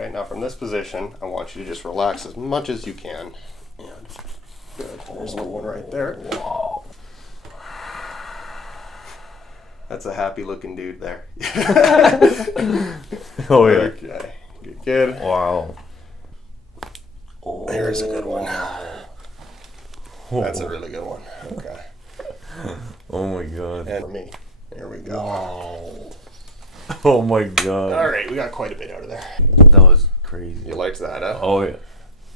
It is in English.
Okay, now from this position, I want you to just relax as much as you can. And good. There's a little one right there. Wow. That's a happy looking dude there. Oh yeah. Okay. Good, good. Wow. There's a good one. Oh. That's a really good one. Okay. Oh my god. And for me. There we go. Wow. Oh my god. All right, we got quite a bit out of there. That was crazy. You liked that, huh? Oh yeah.